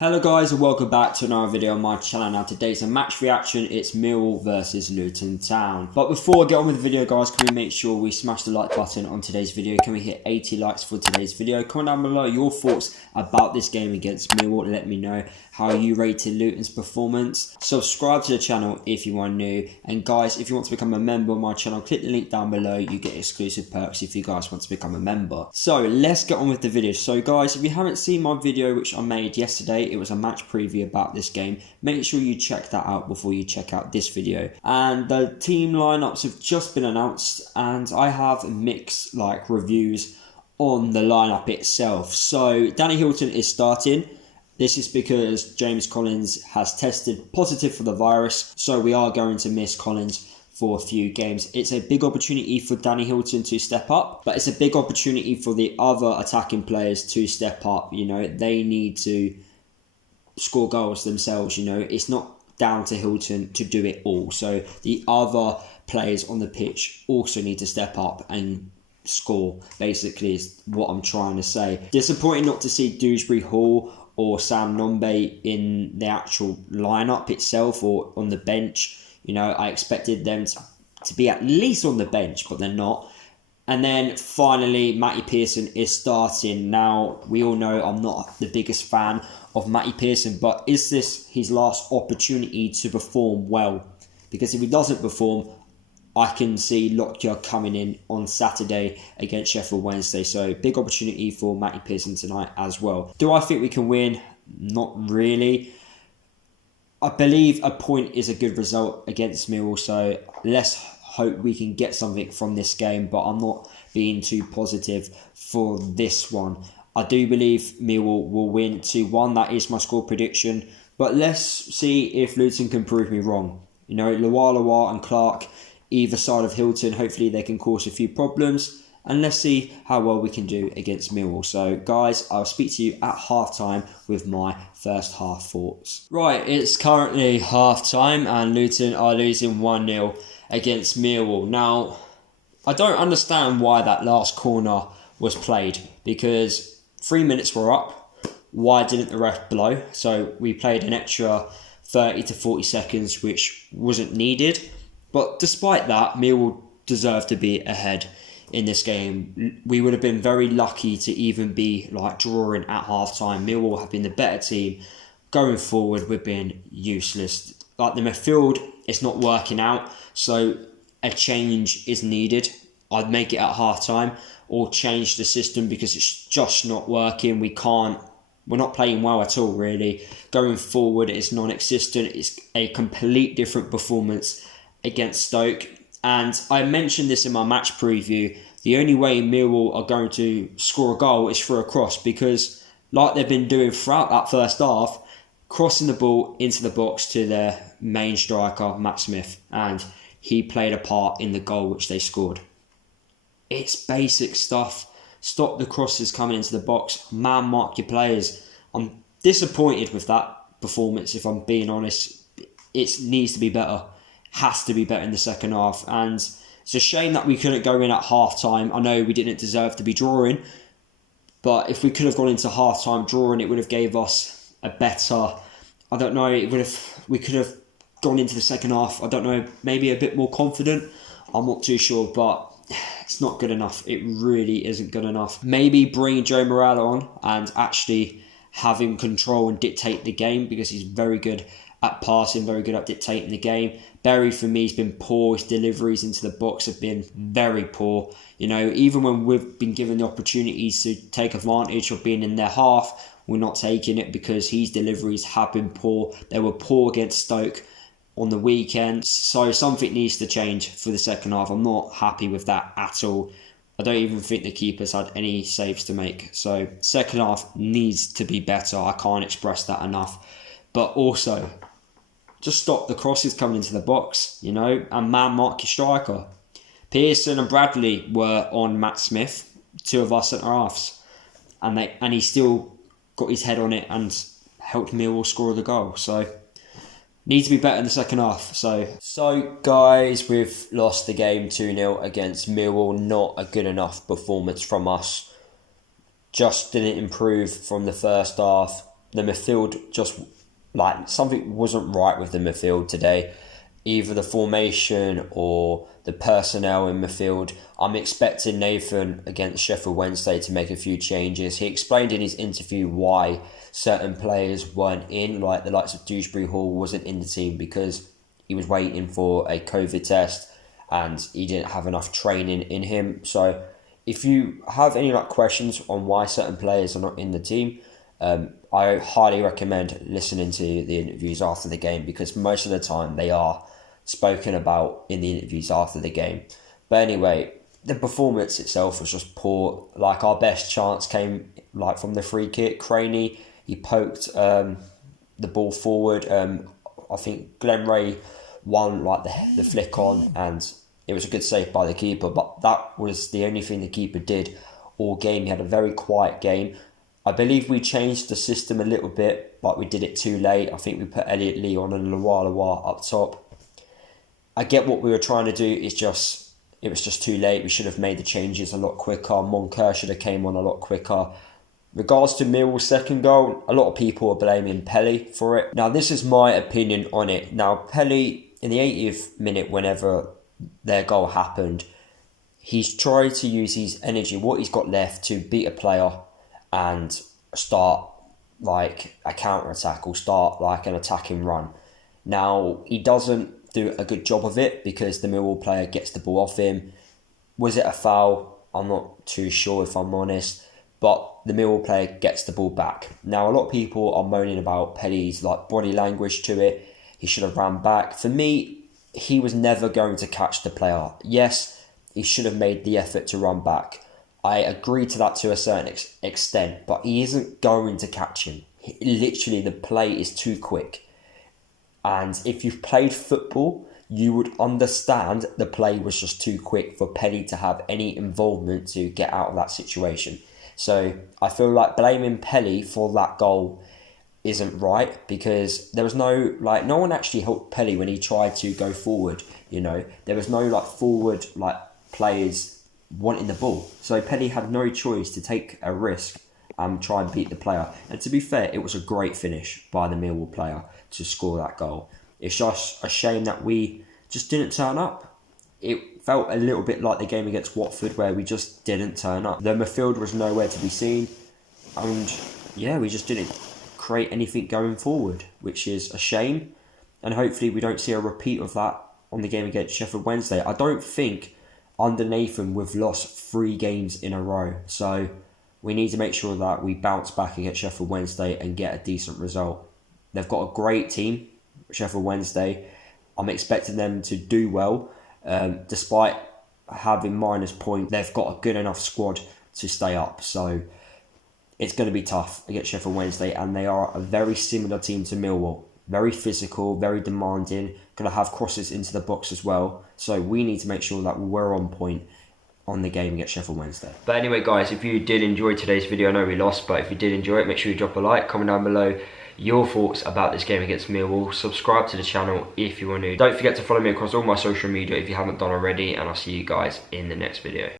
Hello guys and welcome back to another video on my channel. Now today's a match reaction. It's Millwall versus Luton Town. But before I get on with the video guys, can we make sure we smash the like button on today's video? Can we hit 80 likes for today's video? Comment down below your thoughts about this game against Millwall. Let me know how you rated Luton's performance. Subscribe to the channel if you are new. And guys, if you want to become a member of my channel, click the link down below. You get exclusive perks if you guys want to become a member. So let's get on with the video. So guys, if you haven't seen my video which I made yesterday, it was a match preview about this game. Make sure you check that out before you check out this video. And the team lineups have just been announced and I have mixed reviews on the lineup itself. So Danny Hilton is starting. This is because James Collins has tested positive for the virus, so we are going to miss Collins for a few games. It's a big opportunity for Danny Hilton to step up, but it's a big opportunity for the other attacking players to step up. You know, they need to score goals themselves. You know, it's not down to Hilton to do it all. So the other players on the pitch also need to step up and score, basically, is what I'm trying to say. Disappointing not to see Dewsbury Hall or Sam Nombe in the actual lineup itself or on the bench. You know, I expected them to be at least on the bench, but they're not. And then finally, Matty Pearson is starting. Now, we all know I'm not the biggest fan of Matty Pearson, but is this his last opportunity to perform well? Because if he doesn't perform, I can see Lockyer coming in on Saturday against Sheffield Wednesday. So big opportunity for Matty Pearson tonight as well. Do I think we can win? Not really. I believe a point is a good result against Millwall. So let's hope we can get something from this game. But I'm not being too positive for this one. I do believe Millwall will win 2-1. That is my score prediction. But let's see if Luton can prove me wrong. You know, Luwalawa and Clark, either side of Hilton, hopefully they can cause a few problems. And let's see how well we can do against Millwall. So guys, I'll speak to you at half-time with my first half thoughts. Right, it's currently half-time and Luton are losing 1-0 against Millwall. Now, I don't understand why that last corner was played, because 3 minutes were up. Why didn't the ref blow? So we played an extra 30 to 40 seconds, which wasn't needed. But despite that, Millwall deserved to be ahead in this game. We would have been very lucky to even be drawing at half-time. Millwall have been the better team. Going forward, we've been useless. The midfield, it's not working out. So a change is needed. I'd make it at half-time or change the system because it's just not working. We're not playing well at all, really. Going forward, it's non-existent. It's a complete different performance against Stoke. And I mentioned this in my match preview. The only way Millwall are going to score a goal is through a cross, because like they've been doing throughout that first half, crossing the ball into the box to their main striker, Matt Smith, and he played a part in the goal which they scored. It's basic stuff. Stop the crosses coming into the box. Man mark your players. I'm disappointed with that performance, if I'm being honest. It needs to be better. Has to be better in the second half. And it's a shame that we couldn't go in at half-time. I know we didn't deserve to be drawing, but if we could have gone into half-time drawing, it would have gave us a better, I don't know, we could have gone into the second half, I don't know, maybe a bit more confident. I'm not too sure, but it's not good enough. It really isn't good enough. Maybe bring Joe Morales on and actually have him control and dictate the game, because he's very good at passing, very good at dictating the game. Berry, for me, has been poor. His deliveries into the box have been very poor. You know, even when we've been given the opportunities to take advantage of being in their half, we're not taking it because his deliveries have been poor. They were poor against Stoke on the weekend. So something needs to change for the second half. I'm not happy with that at all. I don't even think the keeper's had any saves to make. So second half needs to be better. I can't express that enough. But also, just stop the crosses coming into the box, you know, and man mark your striker. Pearson and Bradley were on Matt Smith, two of our centre-halves, and he still got his head on it and helped Millwall score the goal. So, need to be better in the second half. So guys, we've lost the game 2-0 against Millwall. Not a good enough performance from us. Just didn't improve from the first half. the midfield just, like, something wasn't right with the midfield today. Either the formation or the personnel in midfield. I'm expecting Nathan against Sheffield Wednesday to make a few changes. He explained in his interview why certain players weren't in, like the likes of Dewsbury Hall wasn't in the team because he was waiting for a COVID test and he didn't have enough training in him. So if you have any questions on why certain players are not in the team, I highly recommend listening to the interviews after the game, because most of the time they are spoken about in the interviews after the game. But anyway, the performance itself was just poor. Like, our best chance came from the free kick. Craney, he poked the ball forward. I think Glenn Ray won the flick on, and it was a good save by the keeper. But that was the only thing the keeper did all game. He had a very quiet game. I believe we changed the system a little bit, but we did it too late. I think we put Elliot Lee on and Luwalawa up top. I get what we were trying to do, it was just too late. We should have made the changes a lot quicker. Moncur should have came on a lot quicker. Regards to Millwall's second goal, a lot of people are blaming Pelly for it. Now, this is my opinion on it. Now, Pelly, in the 80th minute, whenever their goal happened, he's tried to use his energy, what he's got left, to beat a player and start a counter-attack or start an attacking run. Now, he doesn't do a good job of it because the Millwall player gets the ball off him. Was it a foul? I'm not too sure, if I'm honest, but the Millwall player gets the ball back. Now, a lot of people are moaning about Pelly's body language to it. He should have ran back. For me, he was never going to catch the player. Yes, he should have made the effort to run back. I agree to that to a certain extent, but he isn't going to catch him. Literally, the play is too quick. And if you've played football, you would understand the play was just too quick for Pelly to have any involvement to get out of that situation. So I feel like blaming Pelly for that goal isn't right, because there was no one actually helped Pelly when he tried to go forward. There was no forward players wanting the ball. So Pelly had no choice to take a risk and try and beat the player. And to be fair, it was a great finish by the Millwall player to score that goal. It's just a shame that we just didn't turn up. It felt a little bit like the game against Watford, where we just didn't turn up. The midfield was nowhere to be seen, and yeah, we just didn't create anything going forward, which is a shame. And hopefully we don't see a repeat of that on the game against Sheffield Wednesday. I don't think under Nathan we've lost 3 games in a row, so we need to make sure that we bounce back against Sheffield Wednesday and get a decent result. They've got a great team, Sheffield Wednesday. I'm expecting them to do well. Despite having minus points, they've got a good enough squad to stay up. So it's going to be tough against Sheffield Wednesday. And they are a very similar team to Millwall. Very physical, very demanding. Going to have crosses into the box as well. So we need to make sure that we're on point on the game against Sheffield Wednesday. But anyway, guys, if you did enjoy today's video, I know we lost, but if you did enjoy it, make sure you drop a like, comment down below your thoughts about this game against Millwall. Subscribe to the channel if you are new. Don't forget to follow me across all my social media if you haven't done already, and I'll see you guys in the next video.